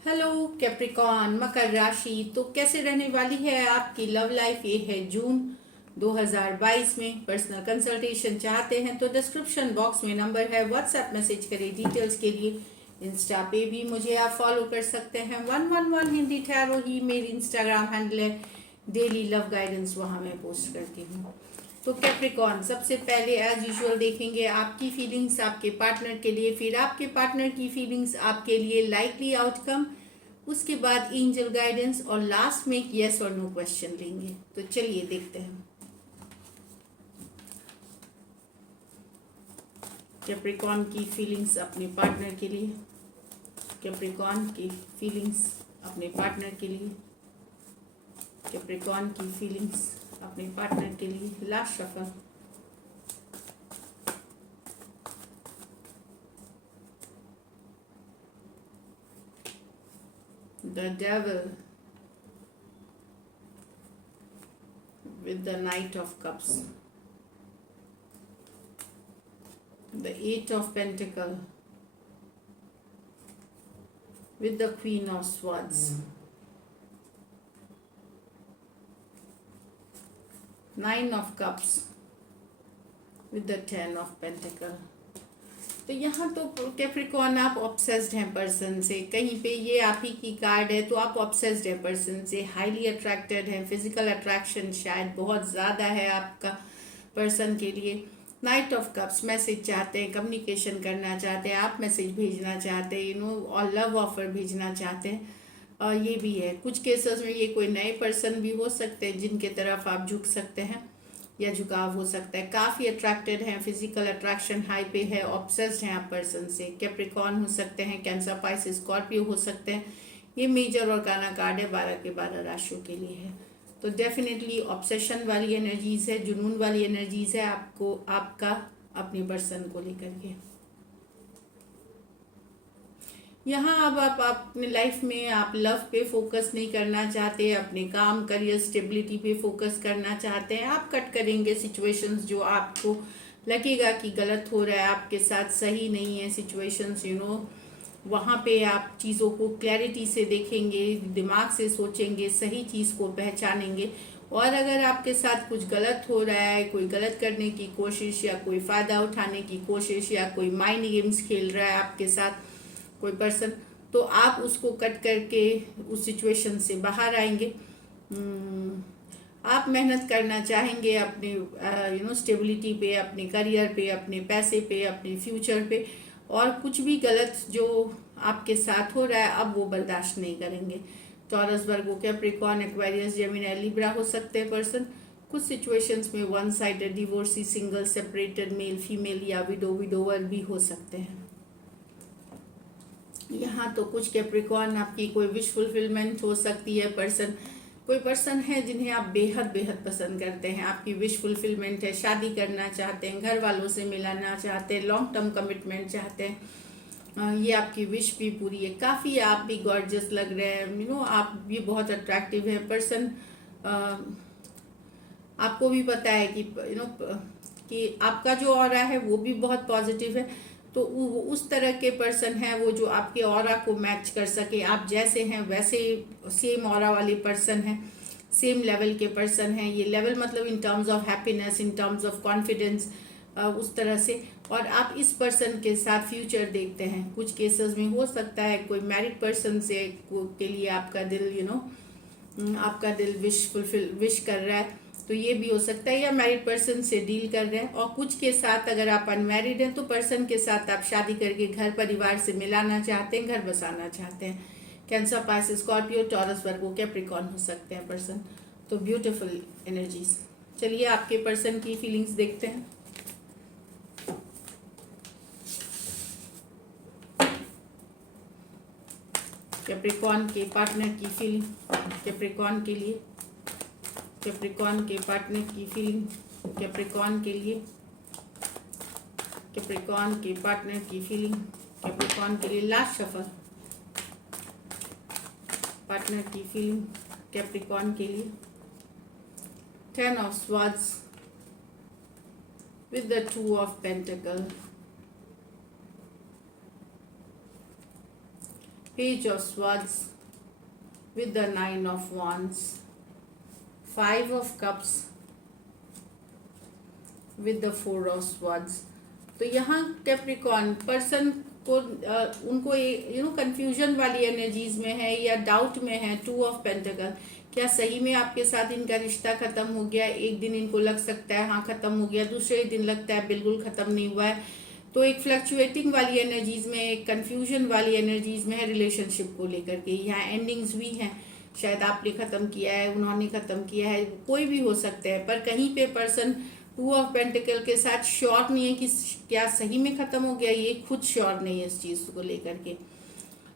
Hello Capricorn मकर राशि। तो कैसे रहने वाली है आपकी लव लाइफ? ये है जून 2022 में। पर्सनल कंसल्टेशन चाहते हैं तो डिस्क्रिप्शन बॉक्स में नंबर है, व्हाट्सएप मैसेज करें डिटेल्स के लिए। इंस्टा पे भी मुझे आप फॉलो कर सकते हैं। 111 हिंदी ठहरो ही मेरी इंस्टाग्राम हैंडल है। डेली लव गाइडेंस वहाँ मैं पोस्ट करती हूँ। तो कैप्रिकॉन, सबसे पहले एज यूजुअल देखेंगे आपकी फीलिंग्स आपके पार्टनर के लिए, फिर आपके पार्टनर की फीलिंग्स आपके लिए, लाइकली आउटकम, उसके बाद एंजल गाइडेंस और लास्ट में यस और नो क्वेश्चन लेंगे। तो चलिए देखते हैं कैप्रिकॉन की फीलिंग्स अपने पार्टनर के लिए। कैप्रिकॉन की फीलिंग्स अपने पार्टनर के लिए। कैप्रिकॉन की फीलिंग्स अपने पार्टनर के लिए। Last shuffle. The devil with the Knight of Cups, the Eight of Pentacles with the Queen of Swords, Nine of Cups with the Ten of Pentacles। तो यहाँ तो कैप्रिकॉन आप ऑब्सेस्ड हैं person से, कहीं पे ये आप ही की कार्ड है तो आप ऑब्सेस्ड हैं पर्सन से, हाईली अट्रैक्टेड हैं, फिजिकल अट्रैक्शन शायद बहुत ज़्यादा है आपका पर्सन के लिए। नाइट ऑफ कप्स, मैसेज चाहते हैं, कम्युनिकेशन करना चाहते हैं, आप मैसेज भेजना चाहते हैं, और लव ऑफर भेजना चाहते हैं। और ये भी है कुछ केसेस में ये कोई नए पर्सन भी हो सकते हैं जिनके तरफ आप झुक सकते हैं या झुकाव हो सकता है। काफ़ी अट्रैक्टेड हैं, फिजिकल अट्रैक्शन हाई पे है, ऑब्सेस्ड हैं आप पर्सन से। कैप्रिकॉन हो सकते हैं, कैंसर, पाइसेस, स्कॉर्पियो हो सकते हैं। ये मेजर और काना कार्ड है, 12 के 12 राशियों के लिए है। तो डेफिनेटली ऑब्सेशन वाली एनर्जीज है, जुनून वाली एनर्जीज है आपको, आपका अपने पर्सन को लेकर के। यहाँ अब आप अपने लाइफ में आप लव पे फोकस नहीं करना चाहते, अपने काम, करियर, स्टेबिलिटी पे फोकस करना चाहते हैं। आप कट करेंगे सिचुएशंस जो आपको लगेगा कि गलत हो रहा है आपके साथ, सही नहीं है सिचुएशंस, वहाँ पे आप चीज़ों को क्लैरिटी से देखेंगे, दिमाग से सोचेंगे, सही चीज़ को पहचानेंगे। और अगर आपके साथ कुछ गलत हो रहा है, कोई गलत करने की कोशिश या कोई फ़ायदा उठाने की कोशिश या कोई माइंड गेम्स खेल रहा है आपके साथ कोई पर्सन, तो आप उसको कट करके उस सिचुएशन से बाहर आएंगे। आप मेहनत करना चाहेंगे अपने स्टेबिलिटी पे, अपने करियर पे, अपने पैसे पे, अपने फ्यूचर पे, और कुछ भी गलत जो आपके साथ हो रहा है अब वो बर्दाश्त नहीं करेंगे। टॉरस, वर्गो, कैप्रिकॉर्न, एक्वेरियस, जेमिनी, लिब्रा हो सकते हैं पर्सन। कुछ सिचुएशंस में one sided, divorcee, single, separated, male female या विडोवर भी हो सकते हैं। यहाँ तो कुछ कैप्रिकॉर्न आपकी कोई विश फुलफिलमेंट हो सकती है पर्सन। कोई पर्सन है जिन्हें आप बेहद बेहद पसंद करते हैं, आपकी विश फुलफिलमेंट है, शादी करना चाहते हैं, घर वालों से मिलाना चाहते हैं, लॉन्ग टर्म कमिटमेंट चाहते हैं। ये आपकी विश भी पूरी है। काफ़ी आप भी गॉर्जियस लग रहे हैं, आप भी बहुत अट्रैक्टिव है पर्सन। आपको भी पता है कि आपका जो ऑरा है वो भी बहुत पॉजिटिव है। तो उस तरह के पर्सन है वो जो आपके ऑरा को मैच कर सके, आप जैसे हैं वैसे सेम ऑरा वाले पर्सन हैं, सेम लेवल के पर्सन हैं। ये लेवल मतलब in terms of happiness, in terms of confidence, उस तरह से। और आप इस पर्सन के साथ फ्यूचर देखते हैं। कुछ केसेस में हो सकता है कोई मैरिड पर्सन से के लिए आपका दिल आपका दिल विश कर रहा है, तो ये भी हो सकता है, या मैरिड पर्सन से डील कर रहे हैं। और कुछ के साथ अगर आप अनमैरिड हैं तो पर्सन के साथ आप शादी करके घर परिवार से मिलाना चाहते हैं, घर बसाना चाहते हैं। कैंसर, पाइसेस, स्कॉर्पियो, टॉरस, वर्गो, कैप्रिकॉर्न हो सकते हैं पर्सन। तो ब्यूटीफुल एनर्जीज। चलिए आपके पर्सन की फीलिंग्स देखते हैं। कैप्रिकॉर्न के पार्टनर की फीलिंग, कैप्रिकॉर्न के लिए, कैप्रिकॉर्न के पार्टनर की फीलिंग, कैप्रिकॉर्न के लिए, कैप्रिकॉर्न के पार्टनर की फीलिंग, कैप्रिकॉर्न के लिए। लास्ट शफल, पार्टनर की फीलिंग कैप्रिकॉर्न के लिए। 10 of swords with the 2 of Pentacle, Page of Swords with the 9 of Wands, 5 of Cups with the 4 of Swords. तो यहाँ कैप्रिकॉन पर्सन को उनको कंफ्यूजन वाली एनर्जीज में है या डाउट में है। 2 ऑफ पेंटिकल, क्या सही में आपके साथ इनका रिश्ता खत्म हो गया? एक दिन इनको लग सकता है हाँ खत्म हो गया, दूसरे दिन लगता है बिल्कुल खत्म नहीं हुआ है। तो एक फ्लक्चुएटिंग वाली एनर्जीज में, एक कंफ्यूजन वाली एनर्जीज में है रिलेशनशिप को लेकर के। यहाँ एंडिंग्स भी हैं, शायद आपने खत्म किया है, उन्होंने खत्म किया है, कोई भी हो सकता है। पर कहीं पे पर्सन 2 ऑफ पेंटिकल के साथ श्योर नहीं है कि क्या सही में खत्म हो गया, ये खुद श्योर नहीं है इस चीज को लेकर के।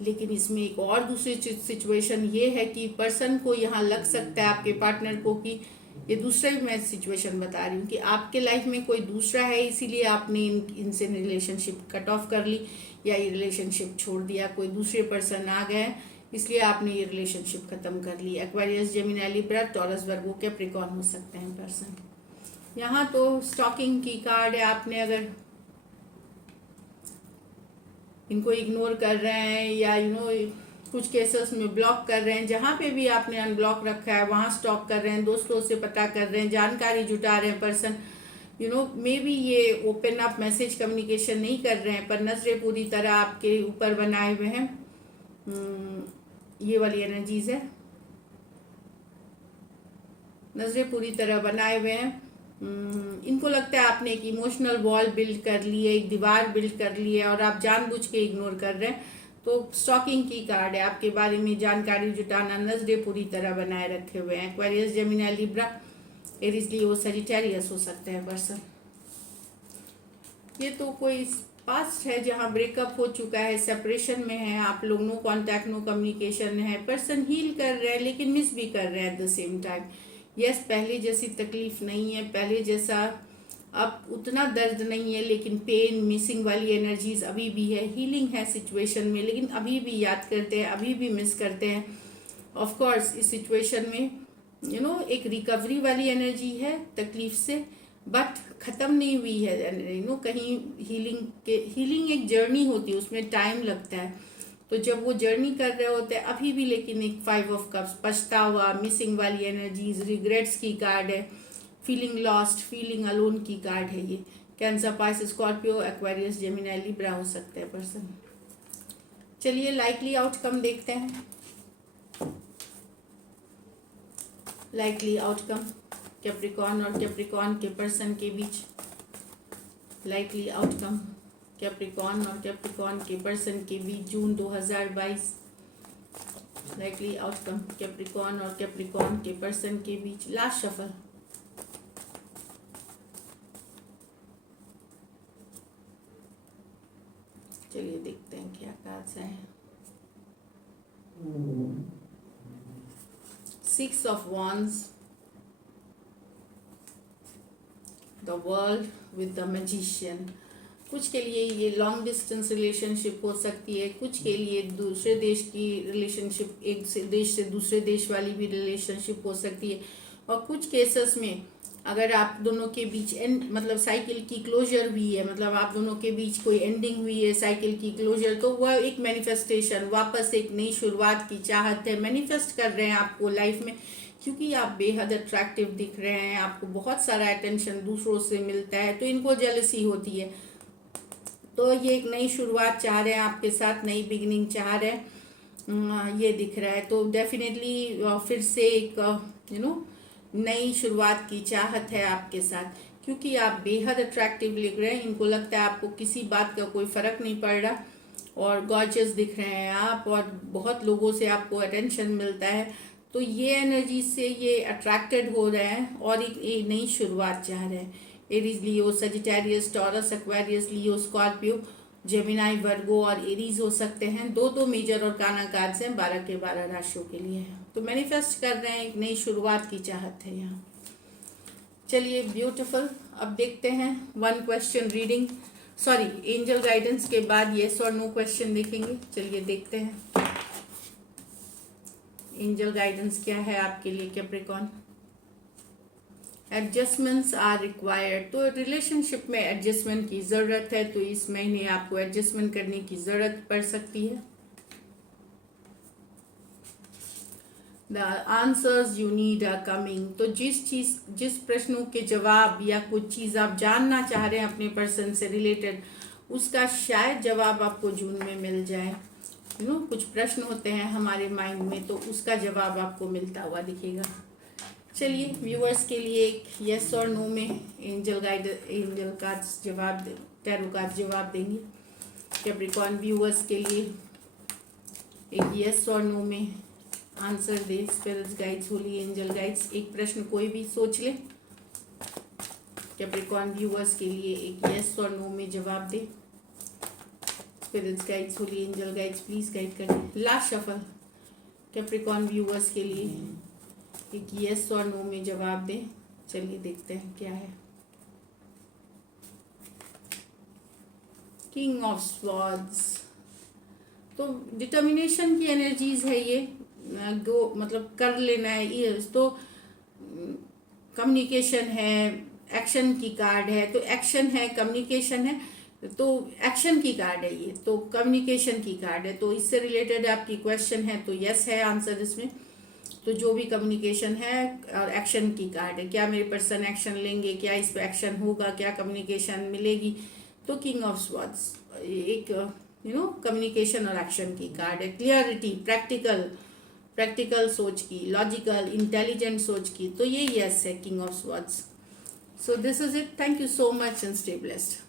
लेकिन इसमें एक और दूसरी सिचुएशन ये है कि पर्सन को यहाँ लग सकता है आपके पार्टनर को कि ये दूसरा ही मैं सिचुएशन बता रही हूँ कि आपके लाइफ में कोई दूसरा है, इसीलिए आपने इनसे रिलेशनशिप कट ऑफ कर ली या ये रिलेशनशिप छोड़ दिया। कोई दूसरे पर्सन आ गए इसलिए आपने ये रिलेशनशिप खत्म कर ली। एक्वेरियस, जेमिनी, लिब्रा, टॉरस, वर्गो, कैप्रिकॉर्न हो सकते हैं पर्सन। यहाँ तो स्टॉकिंग की कार्ड है। आपने अगर इनको इग्नोर कर रहे हैं या कुछ केसेस में ब्लॉक कर रहे हैं, जहाँ पे भी आपने अनब्लॉक रखा है वहाँ स्टॉक कर रहे हैं, दोस्तों से पता कर रहे हैं, जानकारी जुटा रहे हैं पर्सन, मे बी ये ओपन अप मैसेज कम्युनिकेशन नहीं कर रहे हैं पर नजरें पूरी तरह आपके ऊपर बनाए हुए हैं। ये वाली एनर्जीज है, नजरें पूरी तरह बनाए हुए हैं। इनको लगता है आपने एक इमोशनल वॉल बिल्ड कर ली है, एक दीवार बिल्ड कर ली है और आप जानबूझ के इग्नोर कर रहे हैं। तो स्टॉकिंग की कार्ड है, आपके बारे में जानकारी जुटाना, नजरें पूरी तरह बनाए रखे हुए हैं। एक्वेरियस, जेमिनी, लिब्रा, एरीज, लियो, सजिटेरियस हो सकते हैं पर्सन। ये तो कोई पास्ट है जहाँ ब्रेकअप हो चुका है, सेपरेशन में है, आप लोग नो कांटेक्ट, नो कम्युनिकेशन है। पर्सन हील कर रहे हैं लेकिन मिस भी कर रहे हैं at the same time. Yes, पहले जैसी तकलीफ नहीं है, पहले जैसा अब उतना दर्द नहीं है, लेकिन पेन, मिसिंग वाली एनर्जीज अभी भी है। हीलिंग है सिचुएशन में, लेकिन अभी भी याद करते हैं, अभी भी मिस करते हैं। ऑफ कोर्स इस सिचुएशन में एक रिकवरी वाली एनर्जी है तकलीफ से, बट खत्म नहीं हुई है। कहीं हीलिंग एक जर्नी होती है, उसमें टाइम लगता है। तो जब वो जर्नी कर रहे होते हैं अभी भी, लेकिन एक 5 ऑफ कप्स, पछतावा, मिसिंग वाली एनर्जीज, रिग्रेट्स की कार्ड है, फीलिंग लॉस्ट, फीलिंग अलोन की कार्ड है ये। Cancer, Pisces, Scorpio, Aquarius, Gemini, Libra हो सकते हैं पर्सन। चलिए लाइकली आउटकम देखते हैं। लाइकली आउटकम कैप्रिकॉर्न और कैप्रिकॉर्न के पर्सन के बीच। लाइकली आउटकम कैप्रिकॉर्न और कैप्रिकॉर्न के पर्सन के बीच जून 2022। लाइकली आउटकम कैप्रिकॉर्न और कैप्रिकॉर्न के पर्सन के बीच। Last shuffle. चलिए देखते हैं क्या कार्ड्स हैं। 6 of wands, the world with the magician. कुछ के लिए ये लॉन्ग डिस्टेंस रिलेशनशिप हो सकती है, कुछ के लिए दूसरे देश की रिलेशनशिप, एक से देश से दूसरे देश वाली भी रिलेशनशिप हो सकती है। और कुछ केसेस में अगर आप दोनों के बीच मतलब साइकिल की क्लोजर हुई है, मतलब आप दोनों के बीच कोई एंडिंग हुई है साइकिल की क्लोजर, तो वह एक मैनिफेस्टेशन, वापस एक नई शुरुआत की चाहत है। मैनिफेस्ट कर रहे हैं आपको लाइफ में, क्योंकि आप बेहद अट्रैक्टिव दिख रहे हैं, आपको बहुत सारा अटेंशन दूसरों से मिलता है, तो इनको जेलसी होती है। तो ये एक नई शुरुआत चाह रहे हैं आपके साथ, नई बिगिनिंग चाह रहे हैं, ये दिख रहा है। तो डेफिनेटली फिर से एक नई शुरुआत की चाहत है आपके साथ, क्योंकि आप बेहद अट्रैक्टिव दिख रहे हैं। इनको लगता है आपको किसी बात का कोई फर्क नहीं पड़ रहा और गॉर्जियस दिख रहे हैं आप, और बहुत लोगों से आपको अटेंशन मिलता है। तो ये एनर्जी से ये अट्रैक्टेड हो रहे हैं और एक नई शुरुआत चाह रहे हैं। एरीज, लियो, सजिटेरियस, टॉरस, एक्वेरियस, लियो, स्कॉर्पियो, जेमिनी, वर्गो और एरीज हो सकते हैं। दो मेजर और काना कार्ड्स हैं 12 के 12 राशियों के लिए। तो मैनिफेस्ट कर रहे हैं, एक नई शुरुआत की चाहत है यहाँ। चलिए ब्यूटीफुल। अब देखते हैं 1 question reading, sorry angel guidance के बाद येस और नो क्वेश्चन देखेंगे। चलिए देखते हैं एंजल गाइडेंस क्या है आपके लिए कैप्रिकॉर्न। Adjustments are required. तो रिलेशनशिप में एडजस्टमेंट की ज़रूरत है, तो इस महीने आपको एडजस्टमेंट करने की ज़रूरत पड़ सकती है। The answers you need are coming. तो जिस प्रश्नों के जवाब या कुछ चीज़ आप जानना चाह रहे हैं अपने पर्सन से रिलेटेड, उसका शायद जवाब आपको जून में मिल जाए। कुछ प्रश्न होते हैं हमारे माइंड में, तो उसका जवाब आपको मिलता हुआ दिखेगा। चलिए, व्यूअर्स के लिए एक यस और नो में एंजल कार्ड्स टैरो कार्ड्स जवाब देंगे। कैप्रिकॉर्न व्यूअर्स के लिए एक यस और नो में आंसर दे। Spirits guides, holy angel guides, एक प्रश्न कोई भी सोच ले। कैप्रिकॉर्न व्यूअर्स के लिए एक यस और नो में जवाब दे। Spirits guides, holy angel guides, please guide करें। लास्ट शफल कैप्रिकॉर्न व्यूअर्स के लिए एक यस और नो में जवाब दे। चलिए देखते हैं क्या है। किंग ऑफ स्वॉर्ड्स, तो डिटर्मिनेशन की एनर्जीज है ये। गो मतलब कर लेना है ये। तो कम्युनिकेशन है, एक्शन की कार्ड है, तो एक्शन है, कम्युनिकेशन है, तो एक्शन की कार्ड है ये, तो कम्युनिकेशन की कार्ड है। तो इससे रिलेटेड आपकी क्वेश्चन है तो यस है आंसर इसमें। तो जो भी कम्युनिकेशन है और एक्शन की कार्ड है, क्या मेरे पर्सन एक्शन लेंगे, क्या इस पर एक्शन होगा, क्या कम्युनिकेशन मिलेगी। तो किंग ऑफ स्वॉर्ड्स एक कम्युनिकेशन और एक्शन की कार्ड है। क्लियरिटी, प्रैक्टिकल सोच की, लॉजिकल इंटेलिजेंट सोच की, तो ये यस है king of swords. So this is it. Thank you so much and stay blessed.